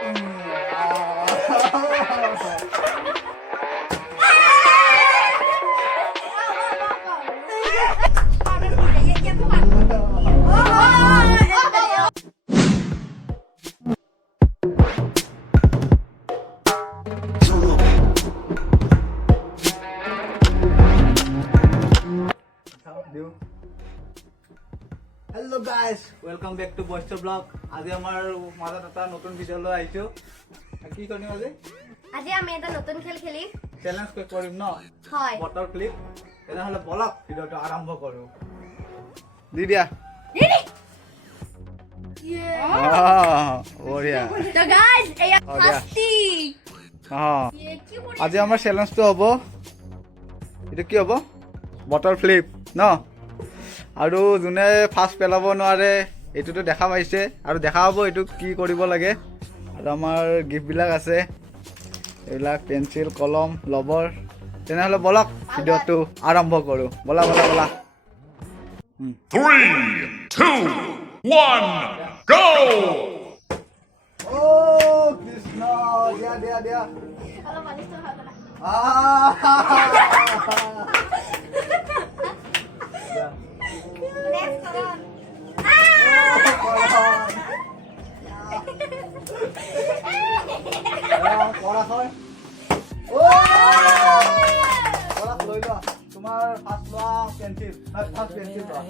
Hello guys, welcome back to Baishya vlog. আজি আমাৰ মাজত এটা নতুন ভিডিও লৈ আহিছো। কি কৰিম আজি? আজি আমি এটা নতুন খেল খেলিম। চ্যালেঞ্জ কৰিম ন? হয়। Bottle flip. এটা হলে বলক ভিডিওটো আৰম্ভ কৰো। দি দিয়া। বঢ়িয়া। তো গাইস, এই ফাস্টি। আজি আমাৰ চ্যালেঞ্জটো হ'ব। এটা কি হ'ব? বটল ফ্লিপ ন? আৰু যোনে ফাৰ্ষ্ট পেলাব নোৱাৰে এইটোতো দেখা পাইছে আৰু দেখা হ'ব এইটো কি কৰিব লাগে। আৰু আমাৰ গিফ্টবিলাক আছে, এইবিলাক পেঞ্চিল, কলম, ৰবৰ। তেনেহ'লে বলক ভিডিঅ'টো আৰম্ভ কৰোঁ। বলা বলা বলা। 3, 2, 1, go! অ' কৃষ্ণ, দিয়া দিয়া দিয়া। অলপ মালিশ কৰা। নেক্সট কৰন। তোমাৰ ফাৰ্ষ্ট লোৱা পেঞ্চিল, ফাৰ্ষ্ট পেঞ্চিল লোৱা।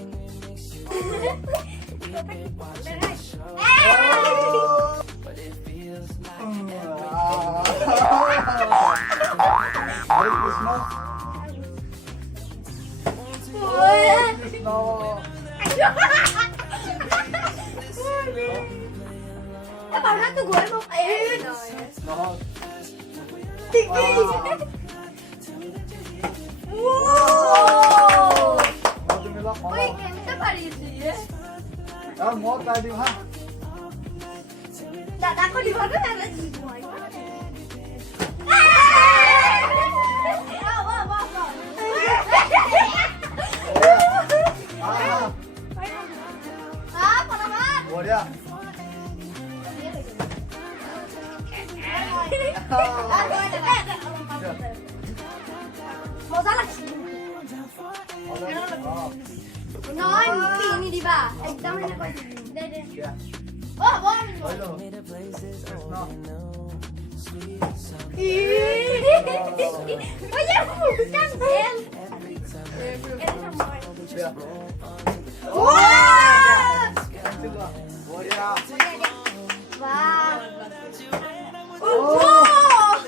Parang gue mau air. Wow. Woi, kita Paris ya? Mau tadi ha? Tak aku di mana ada sih boy. Bঢ়িয়া। মজা লাগছে। নয় তিনি দিবা একদম এনেকৈ দে দে ও বল হইলো ওয়ে মুটান দেল বঢ়িয়া। বাহ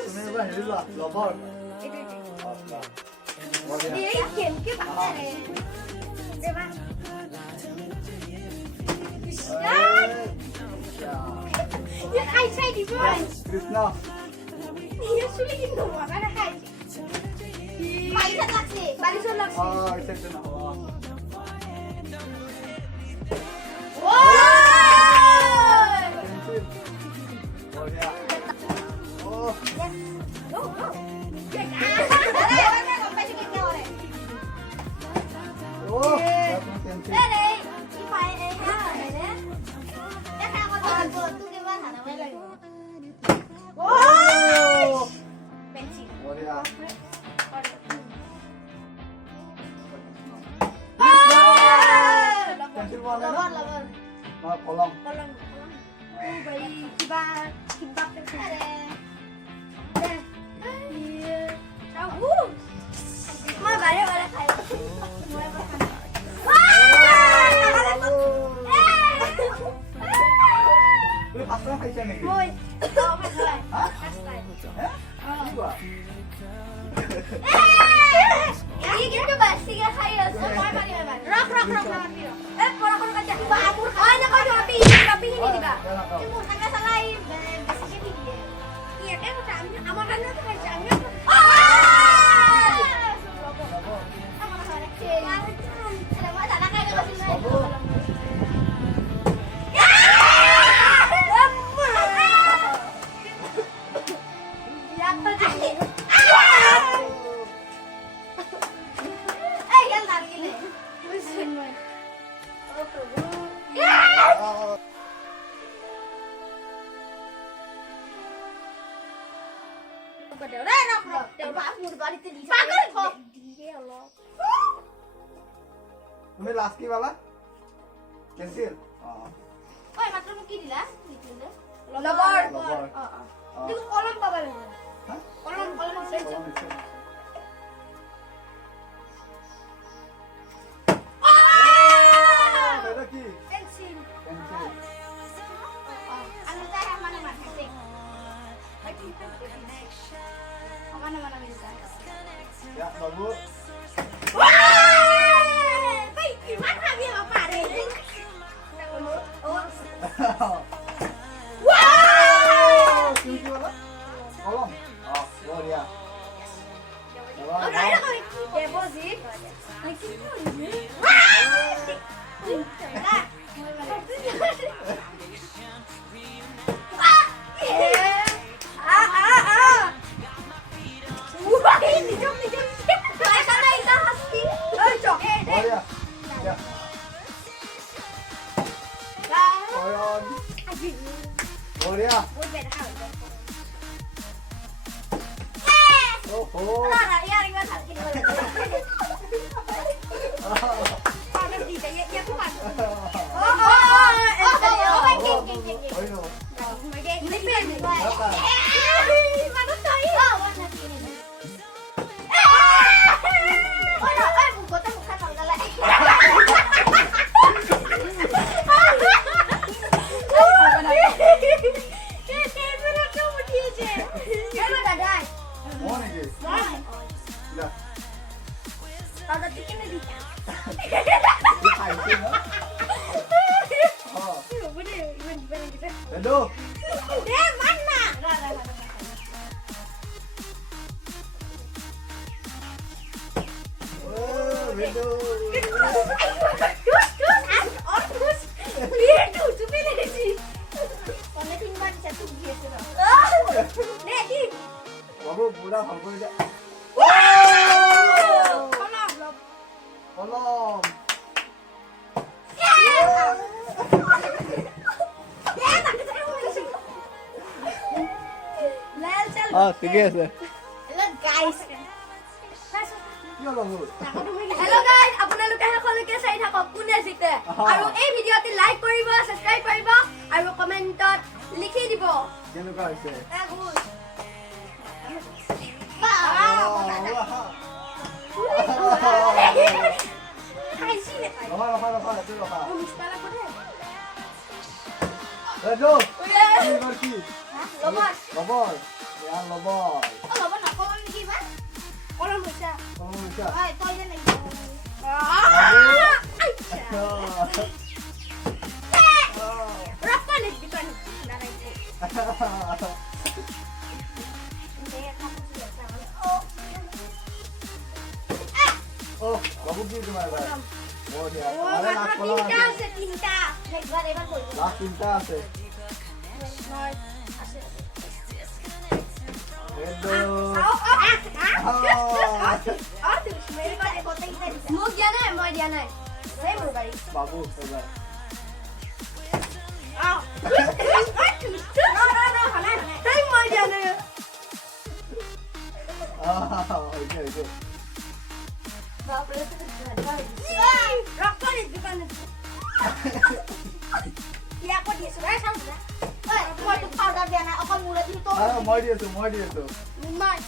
তুমি এবাৰ হেৰি লোৱা ৰবৰ। ये गेम के बात है देवा ये खाई खाई दी बोल কৃষ্ণ ये सुली की नो वाला खाई बाली से लगसे এটা না ओ বঢ়িয়া। ও no no Đây đi phải đây ha này đấy. Chắc là con tôi cái bạn hả nó mới lại. Ôi! Pencil. বঢ়িয়া। পেঞ্চিল বলে না? Lawan. না কলম। Kolong. Oh, bayi kibak pencil. Deh. Iya. Tahu. Mau balik kayak. Mulai makan. তুমি first time খাইছা নেকি? Moi. Oh, pas lagi. Pas lagi. কি কোৱা? Ini kita bahas tiga kali ya. Rock. Pora kaca. Oh, ini kau rapi ini juga. Ibu kagak salah basicnya dia. Iya, kan kacanya. Amakannya tuh kacanya. Ada masalah kayak masih main. Yang tadi nih. Musim. Oh, তুমি last কি পালা pencil কলম পাবা হা কলম কলম আছে এটা কি পেন্সিল পেন্সিল আমি তাই মানে মারতে mana mana bisa ya babu baik gimana dia apa deh wow cuci apa kolom oh dia oh ada kali deposit Korea. Oh, oh. Aduh. Mana? Babu budak hampa aja. Kolom. ঠিকে আছে Hello guys. Hello guys, আপোনালোকে সকলোকে চাই থাকক কোনে জিতে আৰু এই ভিডিঅ'টি লাইক কৰিব, সাবস্ক্ৰাইব কৰিব আৰু কমেন্টত লিখি দিব কেনেকুৱা হৈছে Oh, babu কি তোমাৰ এবাৰ oh দিয়া আরে লাস্ট কলম আছে তিনটা একবার এবার কইব লাস্ট তিনটা আছে মোক দিয়া নাই মই দিয়া নাই এই মোৰ বাড়ি বাবু এবাৰ তাই মই দিয়া নাই ওকে বাপরে রক্তনি দোকানে ইয়া কো দিছ রে সাউদা ওই মই তো পাউডার দিয়া না অকল মুরে দিও তো মই দি আছো মই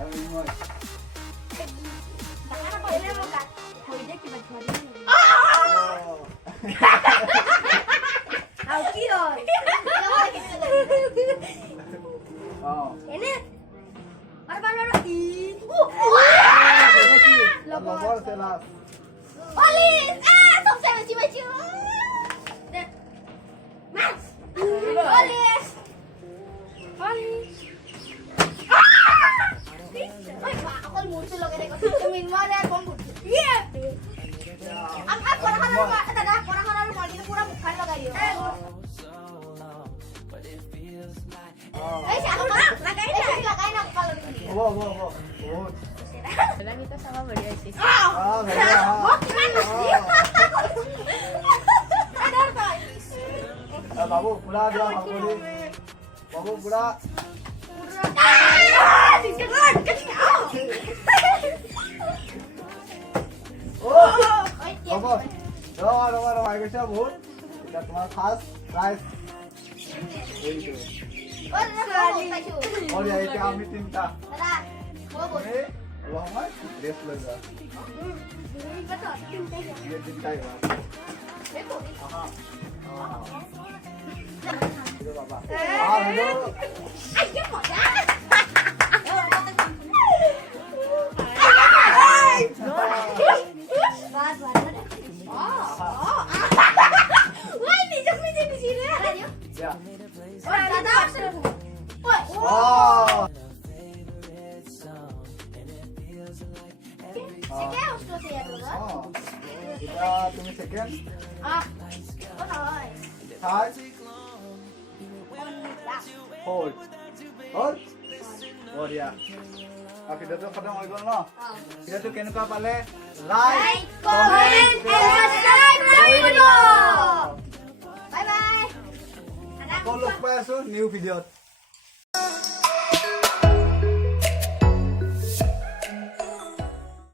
আমি মই বাগানা কইলে মোক গাত হই দে কিবা ধরি আও কি হয় এনে আর বারবার ই Lobor selas. Polis! Không xem chị mày chưa? Mas! Polis! Polis! Ôi, ako muốn sila kaya ko. Tumin mo na kung buti. Yeah! Ang parang ano ba? Tada, parang ano mo dito pura mukha lagay yo. Ay, siya ako lagay na. Lagay na kalau dito. Wo. Alam ito sama beri sih. Babu pula dia hampa ni. Babu pula. Kasih jangan, kasih kau. হ'ব ৰবা গৈছে বহুত এতিয়া তোমাৰ first prize এইটো বঢ়িয়া এতিয়া আমি তিনিটা তুমি অলপ সময় ৰেষ্ট লৈ যোৱা তিনিটাই বাবা তুমি সেকেন্ড থাৰ্ড ফোৰ্থ বঢ়িয়া আৰু ভিডিঅ'টো খতম হৈ গ'ল ন ভিডিঅ'টো কেনেকুৱা পালে লাইক কমেণ্ট Bye bye. আকৌ লগ পাই আছো নিউ ভিডিঅ'ত